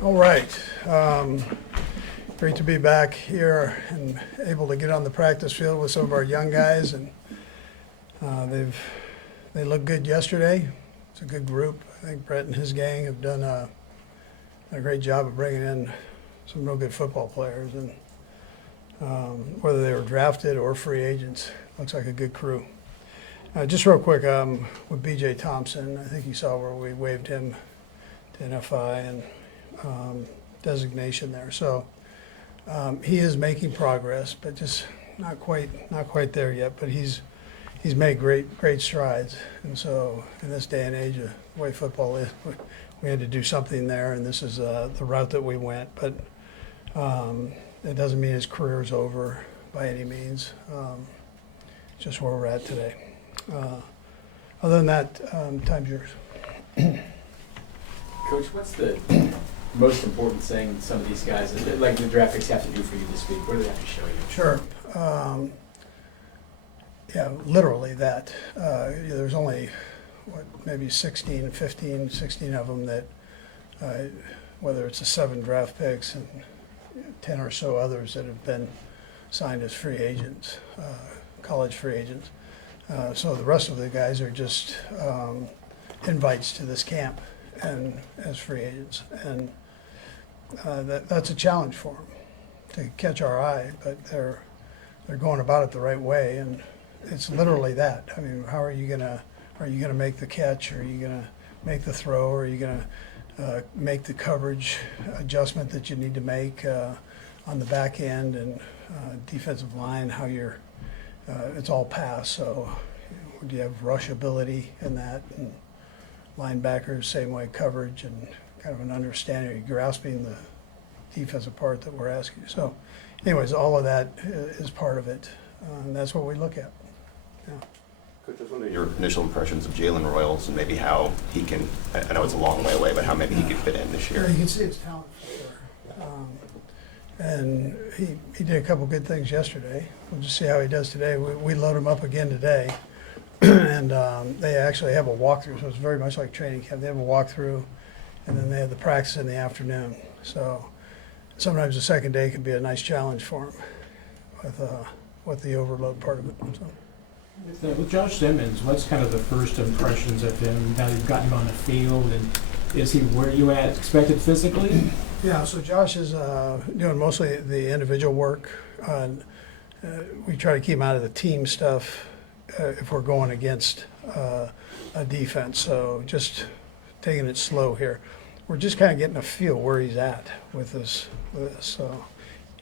All right. Great to be back here and able to get on the practice field with some of our young guys, and they looked good yesterday. It's a good group. I think Brett and his gang have done a great job of bringing in some real good football players, and whether they were drafted or free agents, looks like a good crew. Just real quick, with B.J. Thompson, I think you saw where we waived him to NFI and designation there. So he is making progress, but just not quite there yet. But he's made great strides. And so in this day and age, the way football is, we had to do something there, and this is the route that we went. But it doesn't mean his career is over by any means. Just where we're at today. Other than that, time's yours. Coach, what's the most important thing some of these guys, like the draft picks, have to do for you this week? What do they have to show you? Sure. Yeah, literally that. There's only, maybe 16 of them that, whether it's the 7 draft picks and 10 or so others that have been signed as free agents, college free agents. So the rest of the guys are just invites to this camp and as free agents, and that's a challenge for them to catch our eye. But they're going about it the right way, and it's literally that. I mean, how are you gonna make the catch? Are you gonna make the throw? Are you gonna make the coverage adjustment that you need to make on the back end and defensive line? How you're it's all pass, so do you have rush ability in that? And linebackers, same way, coverage and kind of an understanding. Are you grasping the defensive part that we're asking you? So anyways, all of that is part of it, and that's what we look at. Yeah. Coach, I was wondering your initial impressions of Jalen Royals and maybe how he can, I know it's a long way away, but how maybe he could fit in this year. Yeah, you can see his talent for sure. And he did a couple good things yesterday. We'll just see how he does today. We load him up again today. And they actually have a walkthrough, so it's very much like training camp. They have a walkthrough, and then they have the practice in the afternoon. So sometimes the second day can be a nice challenge for him with the overload part of it. So. With Josh Simmons, what's kind of the first impressions of him now you've gotten him on the field, and is he where you expected physically? Yeah, so Josh is doing mostly the individual work. We try to keep him out of the team stuff if we're going against a defense. So just taking it slow here. We're just kind of getting a feel where he's at with this. So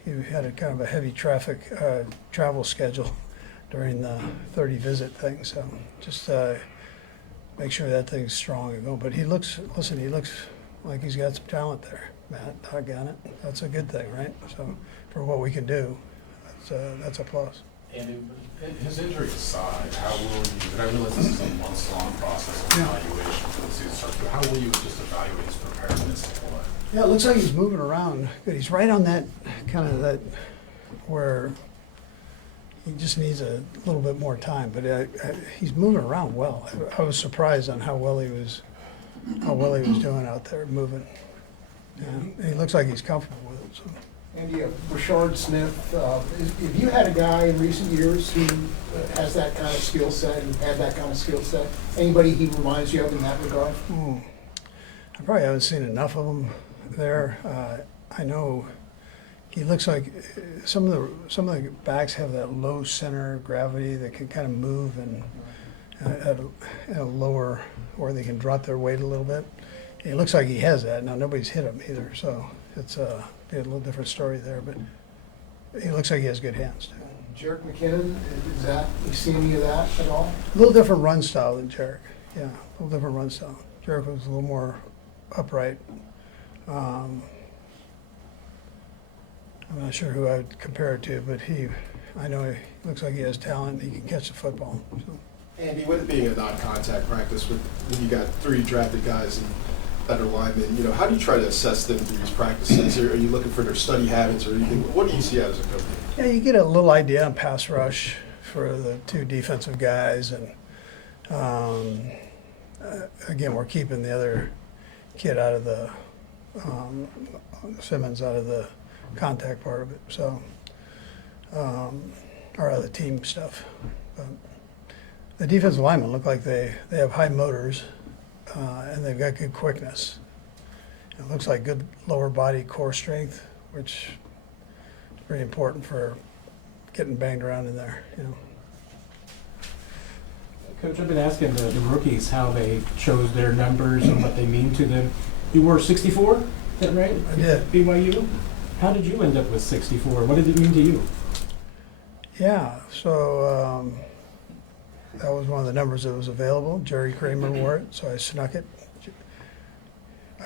he had a kind of a heavy travel schedule during the 30 visit thing. So just make sure that thing's strong and going. But he looks like he's got some talent there. Matt, doggone it. That's a good thing, right? So for what we can do, that's a plus. And his injury aside, how will you, and I realize this is a months-long process of evaluation for the season starts, but how will you just evaluate his preparedness to play? Yeah, it looks like he's moving around good. He's right on that kind of that where he just needs a little bit more time, but he's moving around well. I was surprised on how well he was doing out there, moving. Yeah, he looks like he's comfortable with it. So. Andy, Rashard Smith, have you had a guy in recent years who has that kind of skill set and had that kind of skill set? Anybody he reminds you of in that regard? I probably haven't seen enough of him there. I know he looks like some of the backs have that low center of gravity that can kind of move and at a lower, or they can drop their weight a little bit. It looks like he has that. Now nobody's hit him either, so it's be a little different story there, but he looks like he has good hands too. Jarek McKinnon, you see any of that at all? A little different run style than Jarek. Yeah, a little different run style. Jarek was a little more upright. I'm not sure who I'd compare it to, but I know he looks like he has talent. He can catch the football. So. Andy, with it being a non-contact practice, when you got 3 drafted guys and better linemen, how do you try to assess them through these practices? Are you looking for their study habits or anything? What do you see out as a coach? Yeah, you get a little idea on pass rush for the 2 defensive guys, and again, we're keeping the other kid out of the Simmons out of the contact part of it, so, or out of the team stuff. But the defensive linemen look like they have high motors, and they've got good quickness. It looks like good lower body core strength, which is pretty important for getting banged around in there, you know. Coach, I've been asking the rookies how they chose their numbers and what they mean to them. You wore 64, is that right? I did. BYU? How did you end up with 64? What did it mean to you? Yeah, so that was one of the numbers that was available. Jerry Kramer wore it, so I snuck it.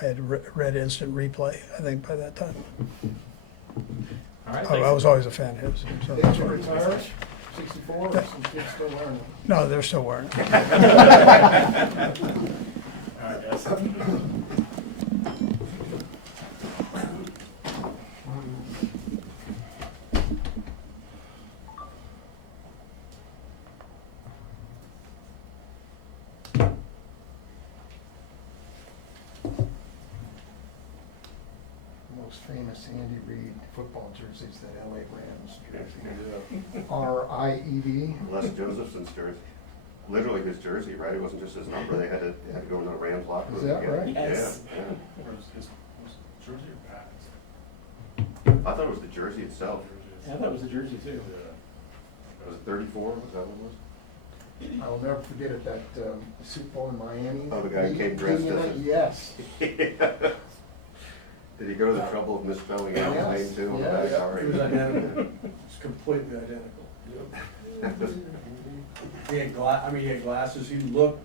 I had read instant replay, I think, by that time. All right, I was always a fan of his. So Did that's you why- retire? 64, or some kids still wearing them? No, they're still wearing it. All right, guys. Most famous Andy Reid football jerseys, that LA Rams jersey. R-I-E-D. Les Josephson's jersey. Literally his jersey, right? It wasn't just his number. They had to go into the Rams locker room. Is that to get it. right? Yes. Yeah, Was his jersey or pads? yeah. I thought it was the jersey itself. Yeah, that was a jersey too. Was it 34? Was that what it was? I'll never forget it, that Super Bowl in Miami. Oh, the guy who came dressed as a- Yes. Did he go to the trouble of misspelling out his Yes, name too? on the yes. back? Sorry. It was identical. It's completely identical. He had he had glasses, he looked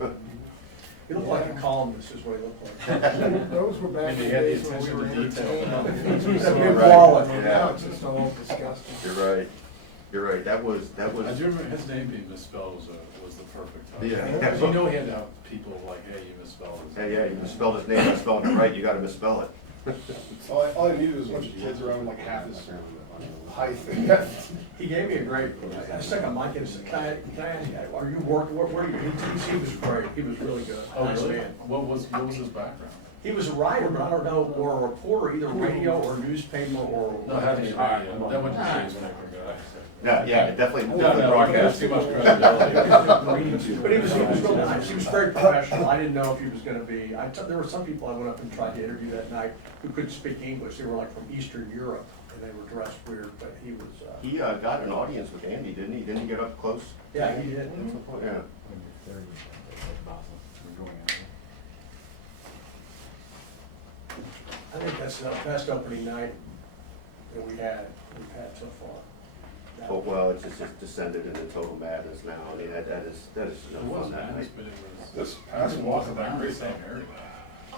like a columnist is what he looked like. Those were back And in he the had the days when we attention were to detail. entertained. He's a You're big right. wallet. Yeah. Now it's just all disgusting. You're right. You're right. That was. I do remember his name being misspelled was the perfect touch. Yeah. Because you know he had to have people like, hey, you misspelled his name. Yeah, you misspelled his name. I spelled it right. You got to misspell it. All I needed was a bunch of kids around like half his height. He gave me a great, I stuck a mic in and said, can I ask you, are you working, where are you, he was great, he was really good. Oh, Nice really? man. What was his background? He was a writer, but I don't know, or a reporter, either radio or newspaper or. No, it had to be radio. That wouldn't change when I guy. No, yeah, definitely. No, definitely no, broadcast. that's too much credibility. But he was real nice, he was very professional, I didn't know if he was gonna be, there were some people I went up and tried to interview that night who couldn't speak English, they were like from Eastern Europe, and they were dressed weird, but he was, He got an audience with Andy, didn't he? Didn't he get up close? yeah, he did. Yeah. I think that's the best opening night that we've had so far. Oh, well, it's just descended into total madness now. I mean, that is no It fun was that madness, night. but it was. This past walk It around. was the same area.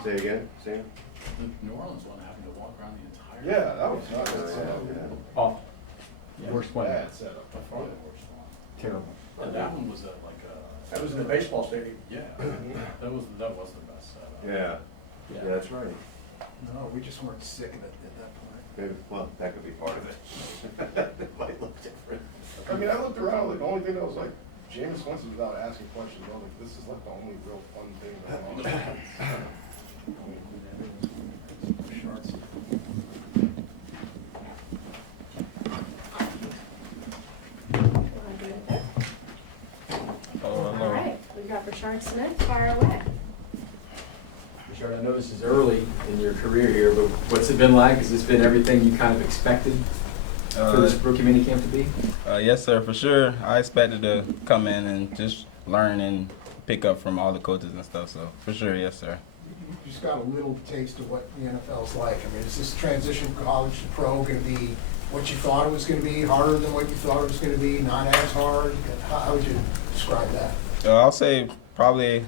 Say again, Sam? The New Orleans one happened to walk around the entire. Yeah, that was not good Yeah, setup. yeah. Off. Worst bad setup. By far the worst one. Terrible. And that one was at like That was in the baseball stadium. yeah, that was the best setup. Yeah, yeah, that's right. No, we just weren't sick of it at that point. Maybe, well, that could be part of it. It might look different. I mean, I looked around, like, the only thing that was like, Jameis Winston without asking questions, I was like, this is like the only real fun thing going on. All right, we've got Rashard Smith, fire away. Rashard, I know this is early in your career here, but what's it been like? Has this been everything you kind of expected for this rookie minicamp to be? Yes, sir, for sure. I expected to come in and just learn and pick up from all the coaches and stuff, so for sure, yes, sir. You just got a little taste of what the NFL's like. I mean, is this transition from college to pro going to be what you thought it was going to be, harder than what you thought it was going to be, not as hard? How would you describe that? I'll say probably,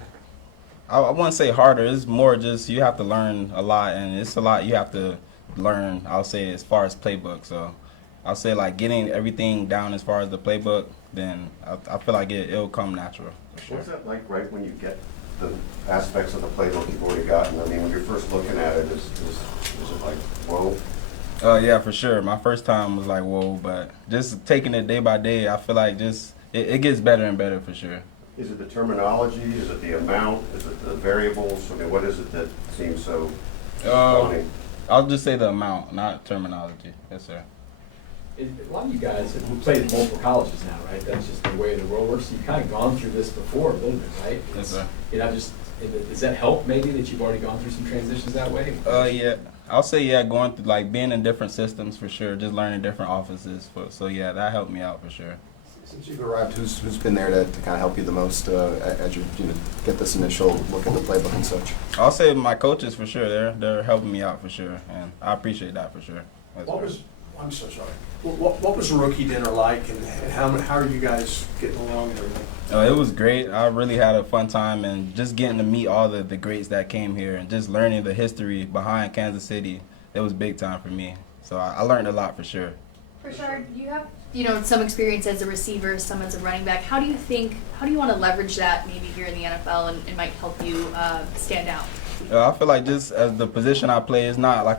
I wouldn't say harder, it's more just you have to learn a lot, and it's a lot you have to learn, I'll say, as far as playbook. So I'll say like getting everything down as far as the playbook, then I feel like it'll come natural. For sure. What's that like right when you get the aspects of the playbook you've already gotten? I mean, when you're first looking at it, is it like, whoa? Yeah, for sure. My first time was like, whoa, but just taking it day by day, I feel like just it gets better and better for sure. Is it the terminology? Is it the amount? Is it the variables? I mean, what is it that seems so Tony? I'll just say the amount, not terminology. Yes, sir. A lot of you guys have played at multiple colleges now, right? That's just the way the world works. So you've kind of gone through this before a little bit, right? Yes, sir. Does that help maybe that you've already gone through some transitions that way? Yeah. I'll say, yeah, going through, like, being in different systems for sure, just learning different offices. So, yeah, that helped me out for sure. Since you've arrived, who's been there to kind of help you the most as you get this initial look at the playbook and such? I'll say my coaches for sure. They're helping me out for sure, and I appreciate that for sure. I'm so sorry. What was rookie dinner like, and how are you guys getting along and everything? It was great. I really had a fun time, and just getting to meet all the greats that came here, and just learning the history behind Kansas City. It was big time for me. So I learned a lot for sure. Rashard, you have some experience as a receiver, some as a running back. How do you want to leverage that maybe here in the NFL, and it might help you stand out? I feel like just as the position I play, it's not a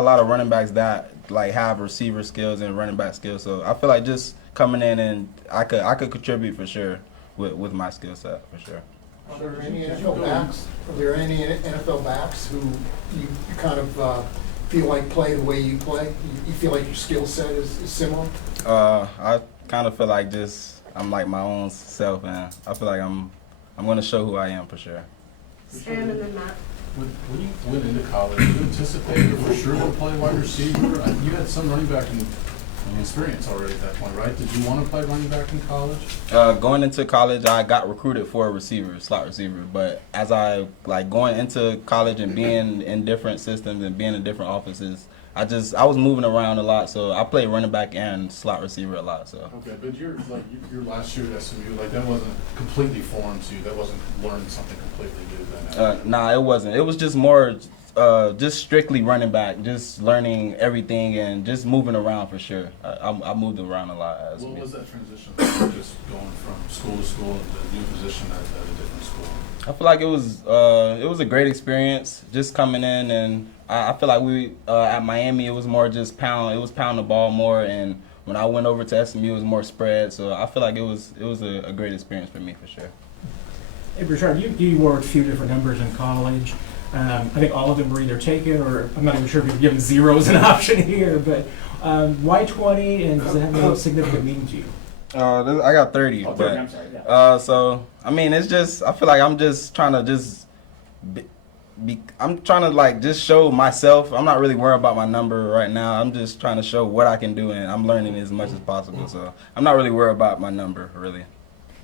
lot of running backs that like have receiver skills and running back skills. So I feel like just coming in and I could contribute for sure with my skill set for sure. Are there any NFL backs who you kind of feel like play the way you play? You feel like your skill set is similar? I kind of feel like I'm like my own self, and I feel like I'm going to show who I am for sure. Sam and then Matt. When you went into college, did you anticipate for sure to play wide receiver? You had some running back experience already at that point, right? Did you want to play running back in college? Going into college, I got recruited for a slot receiver. But as I going into college and being in different systems and being in different offices, I was moving around a lot. So I played running back and slot receiver a lot. So. Okay, but your last year at SMU, that wasn't completely foreign to you. That wasn't learning something completely new then. Nah, it wasn't. It was just more. Just strictly running back, just learning everything and just moving around for sure. I moved around a lot. What was that transition like, just going from school to school and the new position at a different school? I feel like it was a great experience just coming in, and I feel like we at Miami it was more just pound the ball more, and when I went over to SMU it was more spread. So I feel like it was a great experience for me for sure. Hey, Brashard, you wore a few different numbers in college. I think all of them were either taken, or I'm not even sure if you've given zero as an option here, but why 20, and does it have any significant meaning to you? I got 30, Oh, 30, but I'm sorry, yeah. so I mean it's just I feel like I'm just trying to I'm trying to just show myself. I'm not really worried about my number right now. I'm just trying to show what I can do, and I'm learning as much as possible. So I'm not really worried about my number really.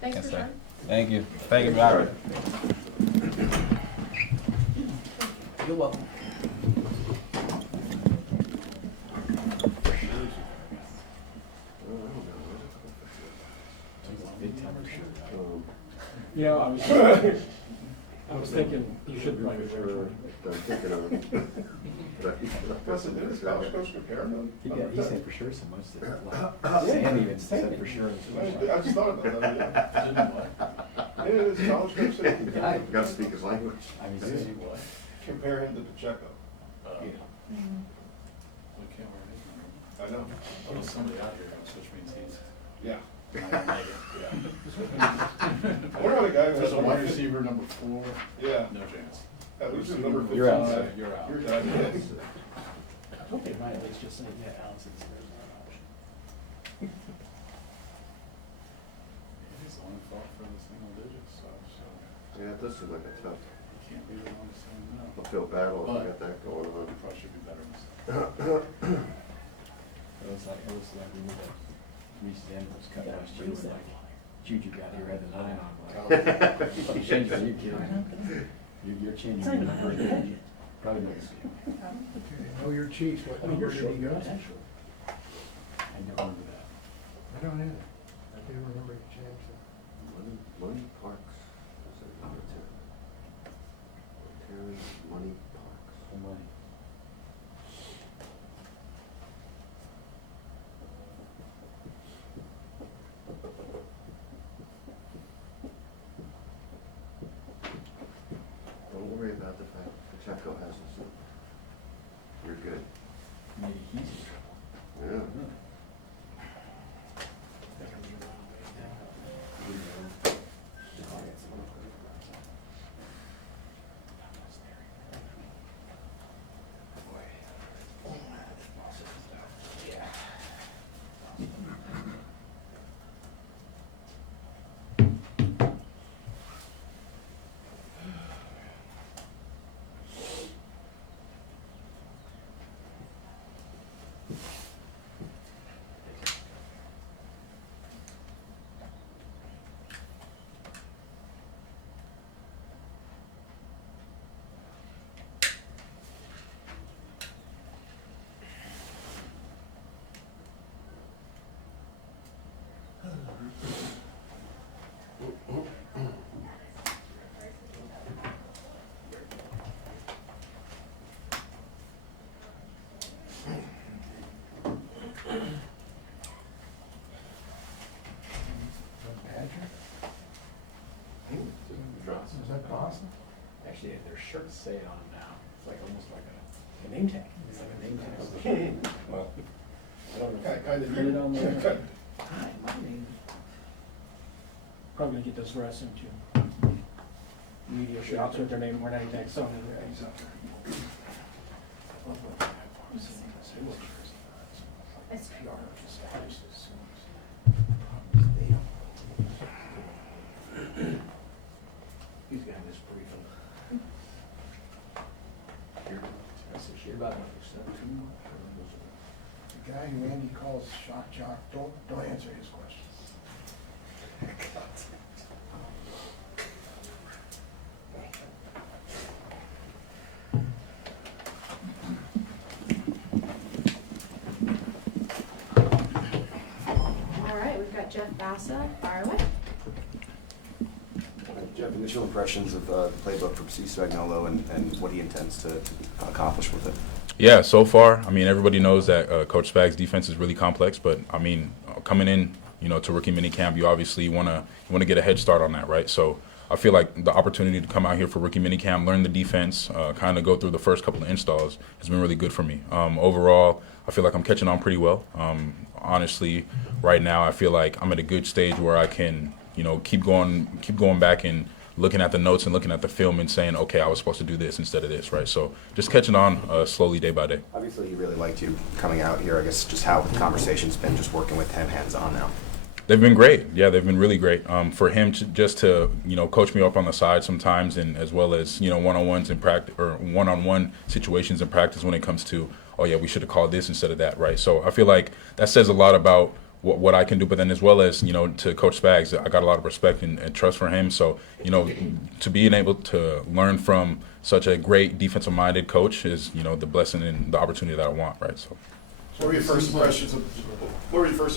Thanks, Yes, Rashard. sir. Thank you for having me. You're welcome. Yeah, I was thinking you should probably wear it. He said for sure so much that Sam even said for sure. I just thought about that. You gotta speak his language. I mean, Compare him to Pacheco. We can't wear anything. I know. Well, somebody out here knows, which means he's Yeah. not gonna make it. I wonder how the guy There's a wide receiver number 4. Yeah. No chance. Who's the number 15? You're out. You're out. You're out. Yes. I hope they might at least just say, yeah, Allison's there's not an option. He's the one who fought for the single digits, so Yeah, it does seem like a tough can't be the one saying no. uphill battle if you got that going on. Probably should be better than It was like we knew that Reese Daniels cut last year. It was like Juju got here at the 9 on. You changed it, you kidding? You're changing your number. Probably not. Know your Chiefs, what number did he go to? I don't remember that. I don't either. I do remember he changed it. Money Parks is at number 10. Terry Money Parks. The money. Don't worry about the fact Pacheco has a suit. You're good. Maybe he's in trouble. Yeah. actually have their shirts say it on them now. It's like almost like a name tag. It's like a name tag. Well, I don't know. Kind of Put it on there. Hi, my name. Probably gonna get those rest into media shots with their name or name tags on it. That's great. He's got this briefing. You're about to The guy who Andy calls shock jock, don't answer his questions. All right, we've got Jeff Bassa, fire away. Jeff, initial impressions of the playbook from Steve Spagnuolo and what he intends to accomplish with it. Yeah, so far, I mean, everybody knows that Coach Spag's defense is really complex, but I mean, coming in, to rookie minicamp, you obviously want to get a head start on that, right? So I feel like the opportunity to come out here for rookie minicamp, learn the defense, kind of go through the first couple of installs has been really good for me. Overall, I feel like I'm catching on pretty well. Honestly, right now, I feel like I'm at a good stage where I can, keep going back and looking at the notes and looking at the film and saying, okay, I was supposed to do this instead of this, right? So just catching on slowly day by day. Obviously, he really liked you coming out here. I guess just how the conversation's been just working with him hands-on now. They've been great. Yeah, they've been really great. For him to coach me up on the side sometimes, and as well as one-on-ones in practice or one-on-one situations in practice when it comes to, oh yeah, we should have called this instead of that, right? So I feel like that says a lot about what I can do, but then as well as, to Coach Spags, I got a lot of respect and trust for him. So, to being able to learn from such a great defensive-minded coach is, the blessing and the opportunity that I want, right? So. What were your first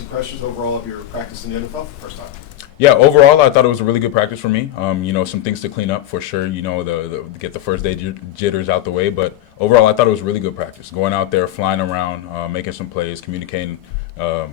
impressions overall of your practice in the NFL for the first time? Yeah, overall, I thought it was a really good practice for me. Some things to clean up for sure. Get the first day jitters out the way. But overall, I thought it was really good practice. Going out there, flying around, making some plays, communicating,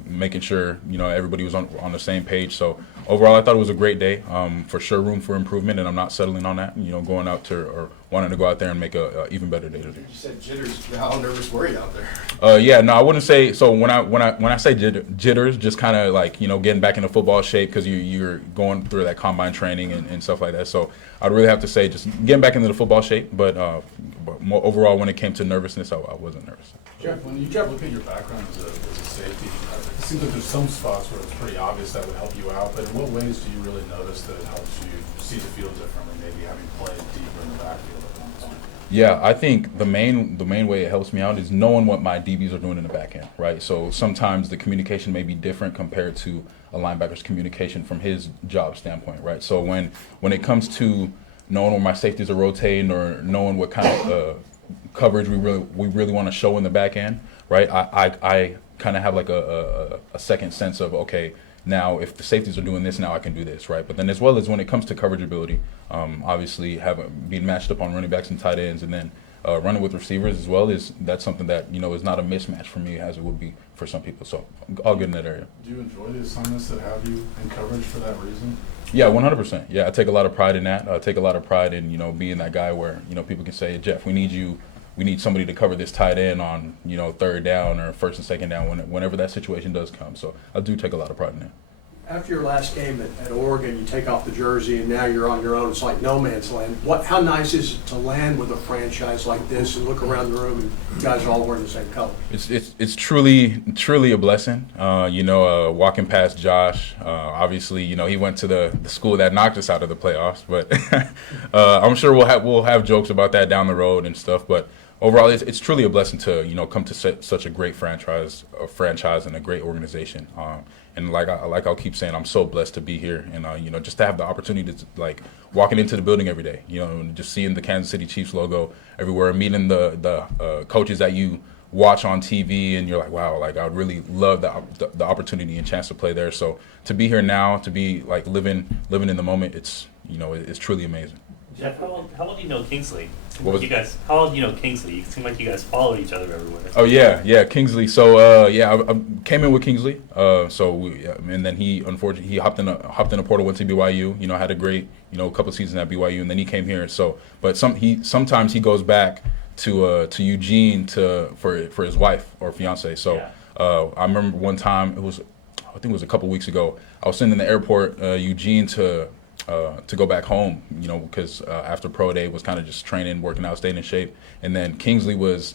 making sure everybody was on the same page. So overall, I thought it was a great day. For sure, room for improvement, and I'm not settling on that. Going out to or wanting to go out there and make a even better day today. You said jitters. How nervous were you out there? Yeah, no, I wouldn't say. So when I say jitters, just kind of like getting back into football shape because you're going through that combine training and stuff like that. So I'd really have to say just getting back into the football shape. But more overall, when it came to nervousness, I wasn't nervous. Jeff, when you look at your background as a safety, it seems like there's some spots where it's pretty obvious that would help you out. But in what ways do you really notice that it helps you see the field differently? Maybe having played deeper in the backfield at one time. Yeah, I think the main way it helps me out is knowing what my DBs are doing in the back end, right? So sometimes the communication may be different compared to a linebacker's communication from his job standpoint, right? So when it comes to knowing where my safeties are rotating or knowing what kind of coverage we really want to show in the back end, right? I kind of have like a second sense of, okay, now if the safeties are doing this, now I can do this, right? But then as well as when it comes to coverage ability, obviously being matched up on running backs and tight ends, and then running with receivers as well, that's something that is not a mismatch for me as it would be for some people. So all good in that area. Do you enjoy the assignments that have you in coverage for that reason? Yeah, 100%. Yeah, I take a lot of pride in that. I take a lot of pride in being that guy where people can say, Jeff, we need somebody to cover this tight end on third down or first and second down whenever that situation does come. So I do take a lot of pride in that. After your last game at Oregon, you take off the jersey and now you're on your own. It's like no man's land. How nice is it to land with a franchise like this and look around the room and you guys are all wearing the same color? It's truly a blessing. Walking past Josh, obviously, he went to the school that knocked us out of the playoffs, but I'm sure we'll have jokes about that down the road and stuff. But overall, it's truly a blessing to come to such a great franchise and a great organization. And like I'll keep saying, I'm so blessed to be here, and just to have the opportunity to walking into the building every day, and just seeing the Kansas City Chiefs logo everywhere, meeting the coaches that you watch on TV, and you're like, wow, I would really love the opportunity and chance to play there. So to be here now, to be living in the moment, it's truly amazing. Jeff, how well do you know Kingsley? What was- How well do you know Kingsley? It seemed like you guys followed each other everywhere. Oh yeah, Kingsley. So I came in with Kingsley. And then he unfortunately hopped in a portal, went to BYU. You know, had a great couple seasons at BYU, and then he came here. So, but sometimes he goes back to Eugene for his wife or fiance. So Yeah. I remember one time I think it was a couple weeks ago. I was sitting in the airport, Eugene to go back home, because after pro day was kind of just training, working out, staying in shape, and then Kingsley was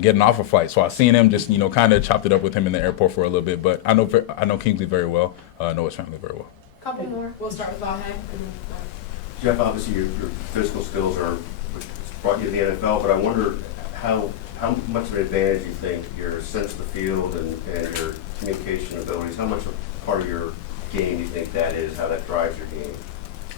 getting off a flight, so I seen him just kind of chopped it up with him in the airport for a little bit. But I know Kingsley very well, I know his family very well. Couple more. We'll start with Elijhah. Jeff, obviously your physical skills brought you to the NFL, but I wonder how much of an advantage you think your sense of the field and your communication abilities, how much of part of your game do you think that is, how that drives your game?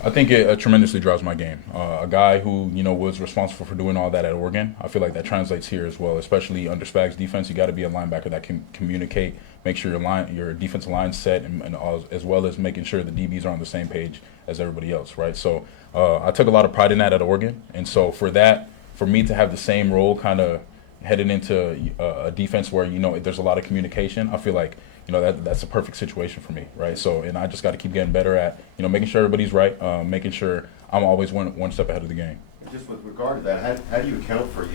I think it tremendously drives my game. A guy who was responsible for doing all that at Oregon, I feel like that translates here as well, especially under Spag's defense. You got to be a linebacker that can communicate, make sure your defensive line's set, and as well as making sure the DBs are on the same page as everybody else, right? So I took a lot of pride in that at Oregon, and so for me to have the same role, kind of heading into a defense where there's a lot of communication, I feel like that's a perfect situation for me, right? So, and I just got to keep getting better at, making sure everybody's right, making sure I'm always one step ahead of the game. Just with regard to that, how do you account for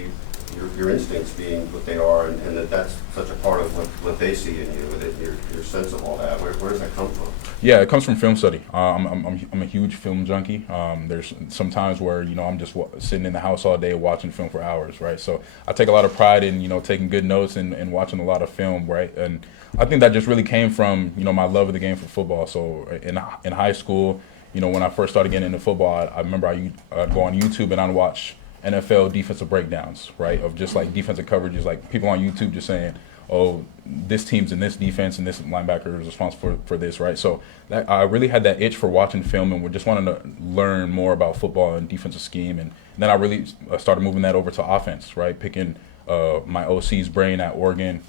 your instincts being what they are, and that's such a part of what they see in you, your sense of all that? Where does that come from? Yeah, it comes from film study. I'm a huge film junkie. There's some times where I'm just sitting in the house all day watching film for hours, right? So I take a lot of pride in taking good notes and watching a lot of film, right? And I think that just really came from my love of the game for football. So in high school, when I first started getting into football, I remember I'd go on YouTube and I'd watch NFL defensive breakdowns, right? Of just like defensive coverages, like people on YouTube just saying, oh, this team's in this defense and this linebacker is responsible for this, right? So I really had that itch for watching film and we just wanted to learn more about football and defensive scheme. And then I really started moving that over to offense, right? Picking my OC's brain at Oregon,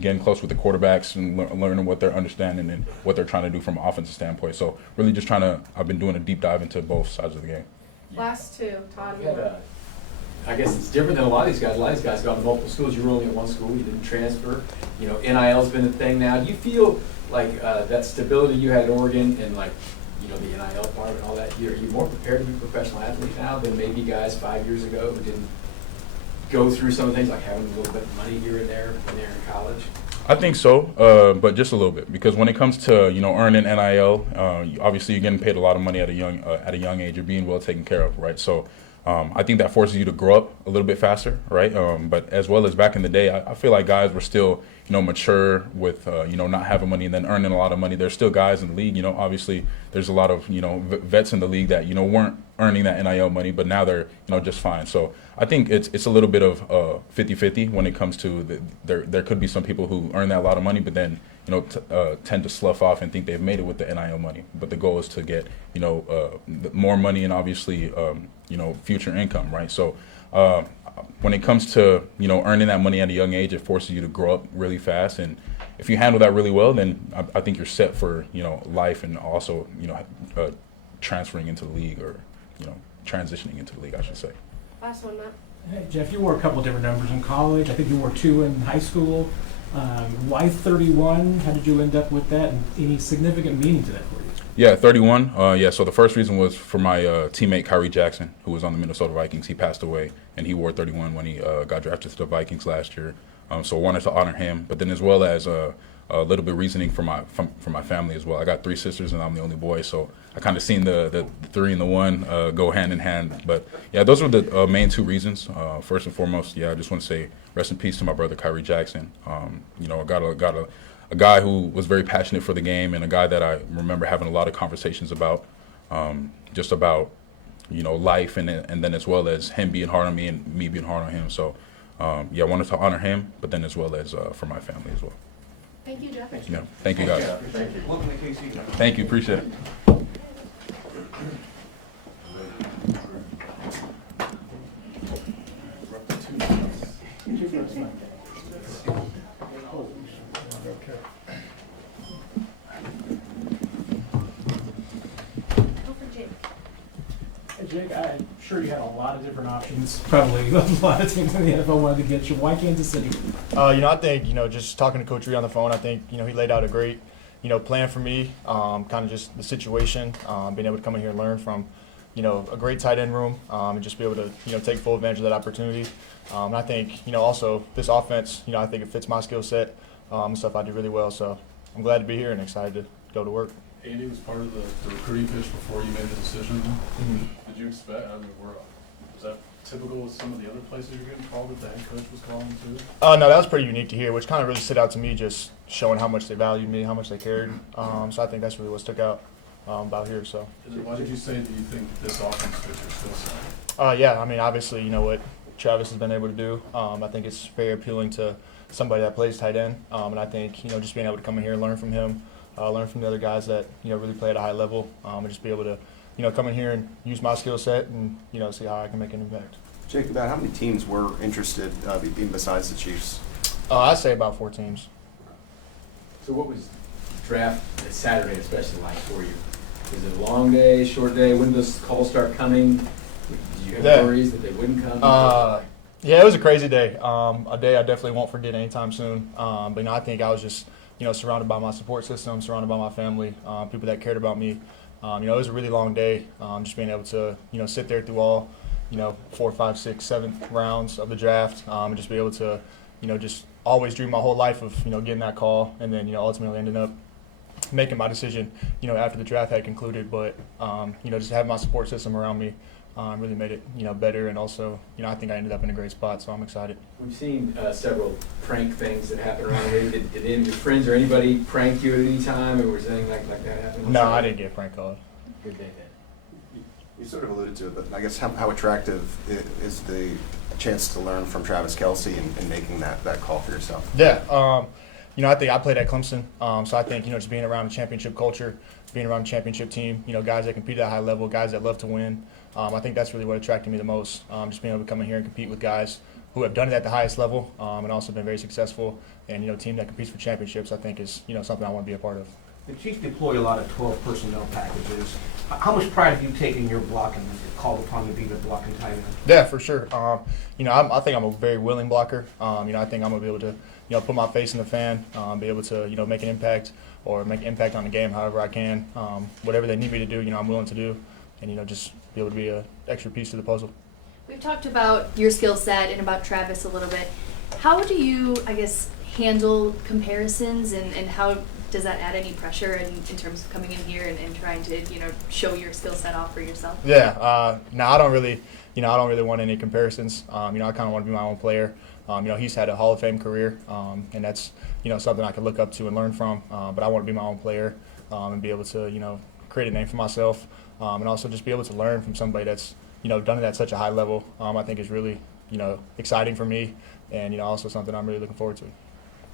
getting close with the quarterbacks and learning what they're understanding and what they're trying to do from an offensive standpoint. So really just I've been doing a deep dive into both sides of the game. Last two, Todd. I guess it's different than a lot of these guys. A lot of these guys go to multiple schools. You were only at one school. You didn't transfer. NIL's been a thing now. Do you feel like that stability you had at Oregon and the NIL part and all that, are you more prepared to be a professional athlete now than maybe guys 5 years ago who didn't go through some of the things like having a little bit of money here and there when they're in college? I think so, but just a little bit, because when it comes to earning NIL, obviously you're getting paid a lot of money at a young age. You're being well taken care of, right? So I think that forces you to grow up a little bit faster, right? But as well as back in the day, I feel like guys were still mature with not having money and then earning a lot of money. There's still guys in the league, obviously there's a lot of vets in the league that weren't earning that NIL money, but now they're just fine. So I think it's a little bit of 50-50 when it comes to there could be some people who earn that a lot of money, but then tend to slough off and think they've made it with the NIL money. But the goal is to get more money and obviously future income, right? So when it comes to earning that money at a young age, it forces you to grow up really fast, and if you handle that really well, then I think you're set for life and also transferring into the league or transitioning into the league, I should say. Last one, Matt. Hey, Jeff, you wore a couple different numbers in college. I think you wore 2 in high school. Why 31? How did you end up with that? And any significant meaning to that for you? Yeah, 31. So the first reason was for my teammate Kyrie Jackson, who was on the Minnesota Vikings. He passed away, and he wore 31 when he got drafted to the Vikings last year. So I wanted to honor him, but then as well as a little bit reasoning for my family as well. I got 3 sisters, and I'm the only boy, so I kind of seen the 3 and the 1 go hand in hand. But yeah, those were the main 2 reasons. First and foremost, I just want to say rest in peace to my brother Kyrie Jackson. I got a guy who was very passionate for the game, and a guy that I remember having a lot of conversations about, just about life, and then as well as him being hard on me and me being hard on him. So I wanted to honor him, but then as well as for my family as well. Thank you, Jeff. Yeah, thank you guys. Thank you. Welcome to KC. Thank you, appreciate it. Go for Jake. Hey, Jake, sure you had a lot of different options. Probably a lot of teams in the NFL wanted to get you. Why Kansas City? I think, just talking to Coach Reid on the phone, I think, he laid out a great, plan for me, kind of just the situation, being able to come in here and learn from, a great tight end room, and just be able to, take full advantage of that opportunity. And I think, also this offense, I think it fits my skill set, and stuff I do really well. So I'm glad to be here and excited to go to work. Andy was part of the recruiting pitch before you made the decision. Did you expect, was that typical with some of the other places you're getting called that the head coach was calling too? No, that was pretty unique to hear, which kind of really stood out to me, just showing how much they valued me, how much they cared. So I think that's really what stuck out about here. So. Why did you say that you think this offense fits your skill set? Yeah, obviously, what Travis has been able to do. I think it's very appealing to somebody that plays tight end. And I think, just being able to come in here and learn from him, learn from the other guys that, really play at a high level, and just be able to, come in here and use my skill set and, see how I can make an impact. Jake, about how many teams were interested, even besides the Chiefs? I'd say about 4 teams. So what was draft Saturday especially like for you? Was it a long day, short day? When did those calls start coming? Did you have worries that they wouldn't come? Yeah, it was a crazy day. A day I definitely won't forget anytime soon. But I think I was just, surrounded by my support system, surrounded by my family, people that cared about me. It was a really long day. Just being able to, sit there through all, 4, 5, 6, 7 rounds of the draft, and just be able to, just always dream my whole life of, getting that call, and then, ultimately ending up making my decision, after the draft had concluded. But, just having my support system around me really made it, better. And also, I think I ended up in a great spot, so I'm excited. We've seen several prank things that happen around here. Did any of your friends or anybody prank you at any time, or was anything like that happen? No, I didn't get prank called. Good day then. You sort of alluded to it, but I guess how attractive is the chance to learn from Travis Kelce and making that call for yourself? Yeah, I think I played at Clemson, so I think, just being around a championship culture, being around a championship team, guys that compete at a high level, guys that love to win, I think that's really what attracted me the most, just being able to come in here and compete with guys who have done it at the highest level, and also been very successful, and, a team that competes for championships, I think is, something I want to be a part of. The Chiefs deploy a lot of 12 personnel packages. How much pride have you taken in your blocking, called upon to be the blocking tight end? Yeah, for sure. I think I'm a very willing blocker. I think I'm going to be able to, put my face in the fan, be able to, make an impact or make an impact on the game however I can. Whatever they need me to do, I'm willing to do, and, just be able to be an extra piece to the puzzle. We've talked about your skill set and about Travis a little bit. How do you, handle comparisons, and how does that add any pressure in terms of coming in here and trying to, show your skill set off for yourself? Yeah, no, I don't really want any comparisons. I kind of want to be my own player. He's had a Hall of Fame career, and that's, something I can look up to and learn from. But I want to be my own player, and be able to, create a name for myself, and also just be able to learn from somebody that's, done it at such a high level. I think is really, exciting for me, and, also something I'm really looking forward to.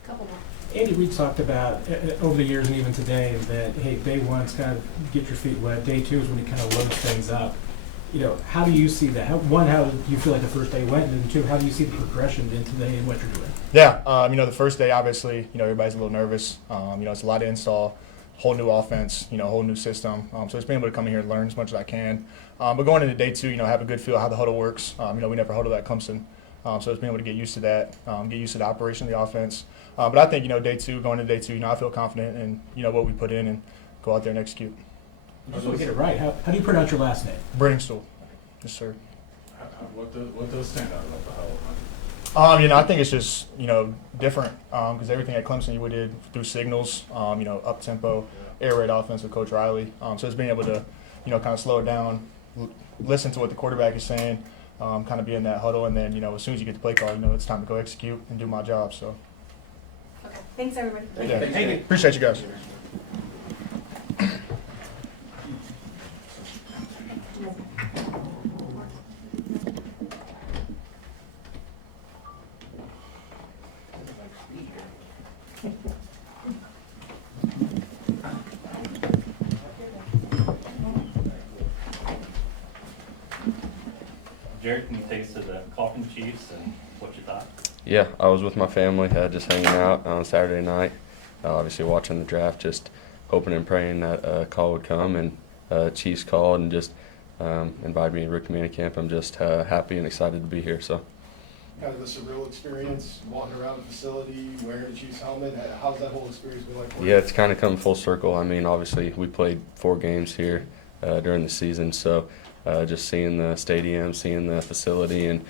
Couple more. Andy Reid talked about over the years and even today that, hey, day one's kind of get your feet wet. Day two is when he kind of loads things up. How do you see that? How do you feel like the first day went? And 2, how do you see the progression in today and what you're doing? Yeah, the first day, obviously, everybody's a little nervous. It's a lot to install, whole new offense, whole new system. So just being able to come in here and learn as much as I can. But going into day 2, have a good feel how the huddle works. We never huddled at Clemson. So just being able to get used to that, get used to the operation of the offense. But I think, day 2, going into day 2, I feel confident in, what we put in and go out there and execute. Just want to get it right. How do you pronounce your last name? Briningstool. Yes, sr. What does stand out about the huddle? I think it's just, different because everything at Clemson we did through signals, up-tempo, air raid offense with Coach Riley. So just being able to, kind of slow it down, listen to what the quarterback is saying, kind of be in that huddle, and then, as soon as you get the play call, it's time to go execute and do my job. So. Okay. Thanks, everybody. Yeah. Appreciate you guys. Jared, can you take us to the Coffin Chiefs and what you thought? Yeah, I was with my family, just hanging out on Saturday night, obviously watching the draft, just hoping and praying that a call would come, and Chiefs called, and just invited me to rookie minicamp. I'm just happy and excited to be here. So. Kind of a surreal experience, walking around the facility, wearing a Chiefs helmet. How's that whole experience been like for you? Yeah, it's kind of come full circle. I mean, obviously, we played 4 games here during the season, so just seeing the stadium, seeing the facility, and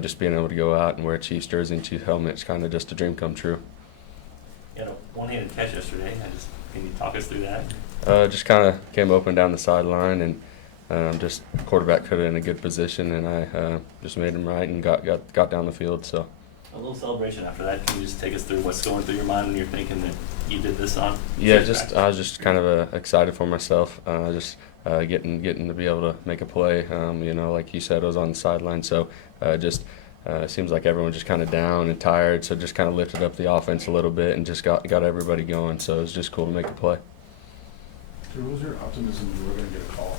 just being able to go out and wear a Chiefs jersey and Chiefs helmet, it's kind of just a dream come true. You had a one-handed catch yesterday. Can you talk us through that? Just kind of came open down the sideline, and just quarterback put it in a good position, and I just made him right and got down the field. So A little celebration after that. Can you just take us through what's going through your mind when you're thinking that you did this on? Yeah, I was just kind of excited for myself. Just getting to be able to make a play. You know, like you said, I was on the sideline, so just seems like everyone's just kind of down and tired. So just kind of lifted up the offense a little bit and just got everybody going. So it was just cool to make a play. Drew, what was your optimism you were going to get a call?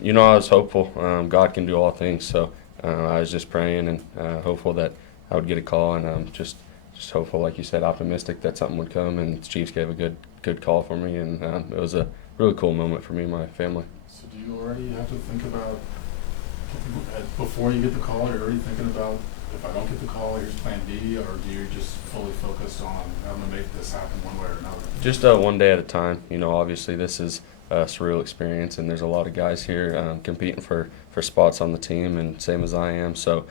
You know, I was hopeful. God can do all things, so I was just praying and hopeful that I would get a call, and just hopeful, like you said, optimistic that something would come. And the Chiefs gave a good call for me, and it was a really cool moment for me and my family. So do you already have to think about, before you get the call, you're already thinking about, if I don't get the call, here's plan B, or do you just fully focused on, I'm going to make this happen one way or another? Just one day at a time. You know, obviously this is a surreal experience, and there's a lot of guys here competing for spots on the team, and same as I am. So,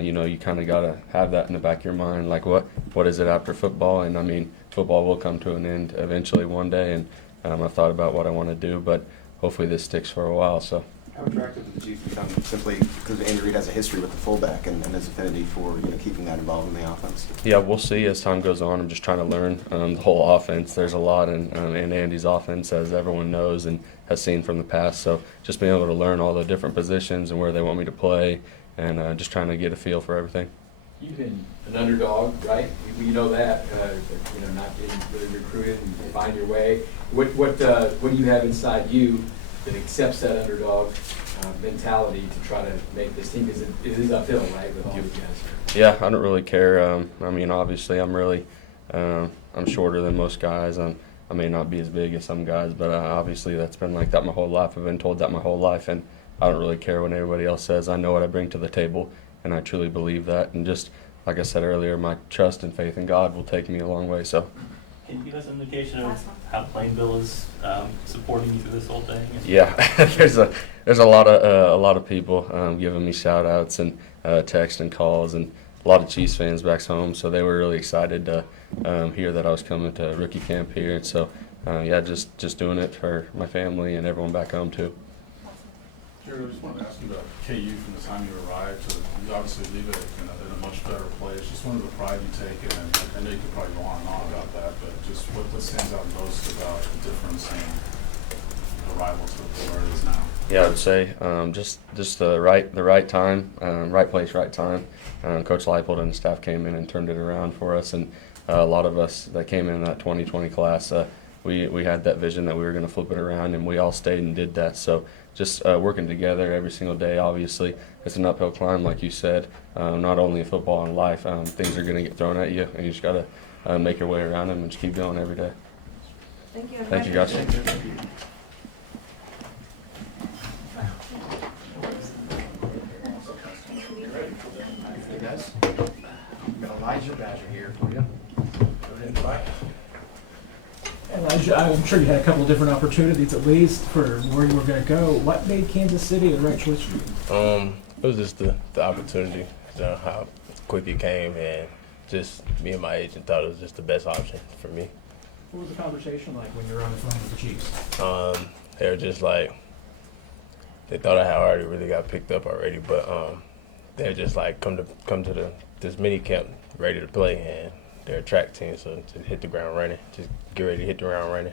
you know, you kind of got to have that in the back of your mind, like what is it after football? And I mean, football will come to an end eventually one day, and I've thought about what I want to do, but hopefully this sticks for a while. So. How attractive did the Chiefs become simply because Andy Reid has a history with the fullback and his affinity for keeping that involved in the offense? Yeah, we'll see as time goes on. I'm just trying to learn the whole offense. There's a lot in Andy's offense, as everyone knows and has seen from the past. So just being able to learn all the different positions and where they want me to play, and just trying to get a feel for everything. You've been an underdog, right? You know that. You know, not getting really recruited and find your way. What do you have inside you that accepts that underdog mentality to try to make this team? Because it is uphill, right, with all you guys? Yeah, I don't really care. I mean, obviously, I'm shorter than most guys. I may not be as big as some guys, but obviously that's been like that my whole life. I've been told that my whole life, and I don't really care what everybody else says. I know what I bring to the table, and I truly believe that. And just like I said earlier, my trust and faith in God will take me a long way. So. Can you give us an indication of how Plainville is supporting you through this whole thing? Yeah, there's a lot of people giving me shout outs and text and calls, and a lot of Chiefs fans back home. So they were really excited to hear that I was coming to rookie camp here. And so yeah, just doing it for my family and everyone back home too. Jared, I just wanted to ask you about KU from the time you arrived to you obviously leave it in a much better place. Just one of the pride you take, and I know you could probably go on and on about that, but just what stands out most about the difference in arrival to where it is now? Yeah, I would say just the right time, right place, right time. Coach Leipold and the staff came in and turned it around for us, and a lot of us that came in that 2020 class, we had that vision that we were going to flip it around, and we all stayed and did that. So just working together every single day. Obviously, it's an uphill climb, like you said. Not only in football and life, things are going to get thrown at you, and you just got to make your way around them and just keep going every day. Thank you. Thank you, guys. Hey guys, we've got Elijhah Badger here for you. Go ahead and try. Elijhah, I'm sure you had a couple of different opportunities at least for where you were going to go. What made Kansas City the right choice for you? It was just the opportunity, how quick it came, and just me and my agent thought it was just the best option for me. What was the conversation like when you were on the phone with the Chiefs? They were just like, they thought I had already really got picked up already, but they're just like, come to this mini camp ready to play, and they're a track team, so just hit the ground running. Just get ready to hit the ground running.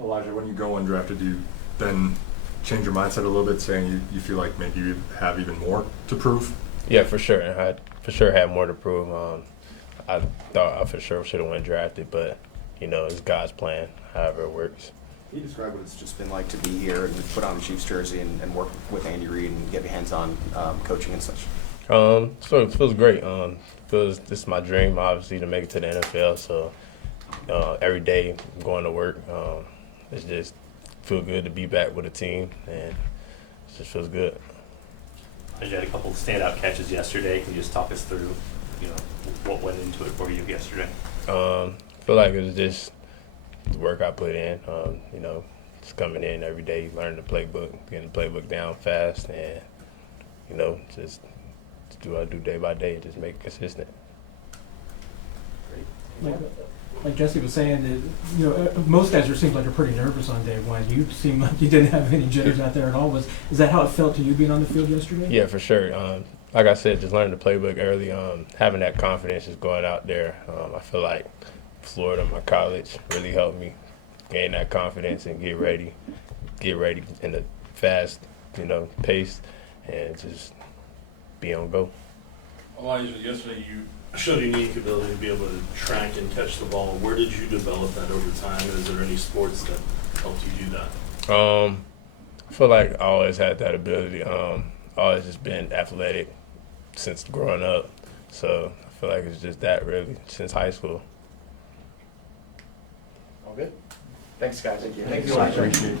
Elijhah, when you go undrafted, do you then change your mindset a little bit, saying you feel like maybe you have even more to prove? Yeah, for sure. I for sure had more to prove. I thought I for sure should have went drafted, but it's God's plan, however it works. Can you describe what it's just been like to be here and put on the Chiefs jersey and work with Andy Reid and get hands-on coaching and such? So it feels great. This is my dream, obviously, to make it to the NFL. So every day I'm going to work. It's just feel good to be back with a team, and just feels good. You had a couple of standout catches yesterday. Can you just talk us through, what went into it for you yesterday? I feel like it was just the work I put in. Just coming in every day, learning the playbook, getting the playbook down fast, and just do what I do day by day, just make it consistent. Like Jesse was saying, that most guys seem like they're pretty nervous on day one. You seem like you didn't have any jitters out there at all. Is that how it felt to you being on the field yesterday? Yeah, for sure. Like I said, just learning the playbook early, having that confidence just going out there. I feel like Florida, my college, really helped me gain that confidence and get ready in a fast, pace, and just be on go. Elijhah, yesterday you showed a unique ability to be able to track and catch the ball. Where did you develop that over time, and is there any sports that helped you do that? I feel like I always had that ability. Always just been athletic since growing up, so I feel like it's just that really since high school. All good. Thanks, guys. Thank you. Appreciate it.